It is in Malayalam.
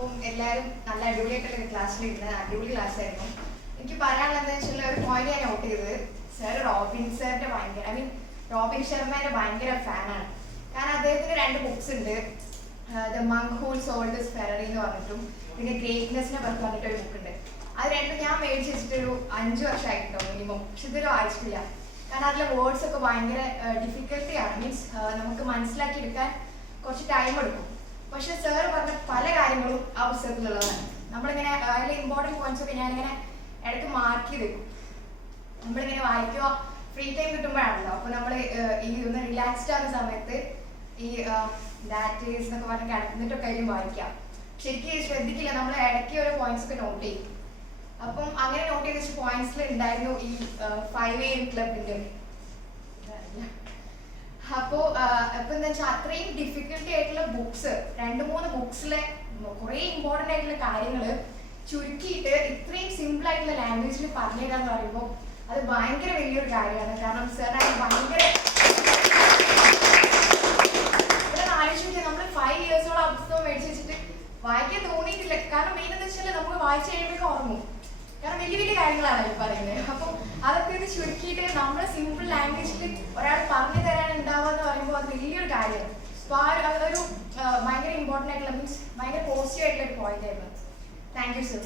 അപ്പം എല്ലാവരും നല്ല അടിപൊളിയായിട്ടുള്ള ക്ലാസ്സിലിരുന്ന് അടിപൊളി ക്ലാസ്സായിരുന്നു. എനിക്ക് പറയാനുള്ളത് വെച്ചാൽ ഒരു പോയിന്റ് ഞാൻ നോട്ട് ചെയ്തത്, സാർ റോബിൻ സാറിന്റെ ഭയങ്കര റോബിൻ ശർമ്മേന്റെ ഭയങ്കര ഫാനാണ്. കാരണം അദ്ദേഹത്തിന് 2 ബുക്സ് ഉണ്ട്, the monk who sold his Ferrari എന്ന് പറഞ്ഞിട്ടും പിന്നെ ഗ്രേറ്റ്നെസ്സിനെ പറ്റി പറഞ്ഞിട്ട് ഒരു ബുക്ക് ഉണ്ട്. അത് രണ്ടും ഞാൻ മേടിച്ച് വെച്ചിട്ടൊരു 5 വർഷമായിട്ടുണ്ടോ മിനിമം. പക്ഷെ ഇതൊരു വായിച്ചിട്ടില്ല. കാരണം അതിലെ വേർഡ്സ് ഒക്കെ ഭയങ്കര ഡിഫിക്കൽട്ടിയാണ്, മീൻസ് നമുക്ക് മനസ്സിലാക്കി എടുക്കാൻ കുറച്ച് ടൈം എടുക്കും. പക്ഷെ സാർ പറഞ്ഞ പല കാര്യങ്ങളും ആ പുസ്തകത്തിലുള്ളതാണ്. നമ്മളിങ്ങനെ അതിലെ ഇമ്പോർട്ടൻറ്റ് പോയിന്റ്സ് ഒക്കെ ഞാനിങ്ങനെ ഇടയ്ക്ക് മാർക്ക് ചെയ്ത് വെക്കും. നമ്മളിങ്ങനെ വായിക്കുക ഫ്രീ ടൈം കിട്ടുമ്പോഴാണല്ലോ, അപ്പോൾ നമ്മൾ ഈ ഒന്ന് റിലാക്സ്ഡ് ആകുന്ന സമയത്ത് ഈ ദാറ്റീസ് എന്നൊക്കെ പറഞ്ഞ് കിടന്നിട്ടൊക്കെ ആയിരിക്കും വായിക്കാം. ശരിക്കും ശ്രദ്ധിക്കില്ല, നമ്മൾ ഇടയ്ക്ക് ഓരോ പോയിന്റ്സ് ഒക്കെ നോട്ട് ചെയ്യും. അപ്പം അങ്ങനെ നോട്ട് ചെയ്ത പോയിന്റ്സിൽ ഉണ്ടായിരുന്നു ഈ 5 AM ക്ലബിന്റെ. അപ്പോൾ എന്താ വെച്ചാൽ അത്രയും ഡിഫിക്കൽട്ടി ആയിട്ടുള്ള ബുക്സ് 2-3 ബുക്സിലെ കുറേ ഇമ്പോർട്ടൻ്റ് ആയിട്ടുള്ള കാര്യങ്ങൾ ചുരുക്കിയിട്ട് ഇത്രയും സിമ്പിൾ ആയിട്ടുള്ള ലാംഗ്വേജിൽ പറഞ്ഞു തരാന്ന് പറയുമ്പോൾ അത് ഭയങ്കര വലിയൊരു കാര്യമാണ്. കാരണം സാറിന് ഭയങ്കര ആലോചിച്ച് നമ്മൾ 5 ഇയേഴ്സോളം ആ പുസ്തകം മേടിച്ച് വെച്ചിട്ട് വായിക്കാൻ തോന്നിയിട്ടില്ല. കാരണം മെയിൻ എന്ന് വെച്ചാൽ നമ്മൾ വായിച്ചു കഴിയുമ്പോഴേക്കും ഉറങ്ങും. കാരണം വലിയ വലിയ കാര്യങ്ങളാണ് ഈ പറയുന്നത്. അപ്പോൾ അതൊക്കെ ഇത് ചുരുക്കിയിട്ട് നമ്മൾ സിമ്പിൾ ലാംഗ്വേജിൽ ഒരാൾ പറഞ്ഞു തരാൻ ഉണ്ടാവുക എന്ന് പറയുമ്പോൾ അത് വലിയൊരു കാര്യമാണ്. അപ്പോൾ അതൊരു ഭയങ്കര ഇമ്പോർട്ടൻ്റ് ആയിട്ടുള്ള മീൻസ് ഭയങ്കര പോസിറ്റീവ് ആയിട്ടുള്ള ഒരു പോയിന്റ് ആയിരുന്നു. Thank you sir.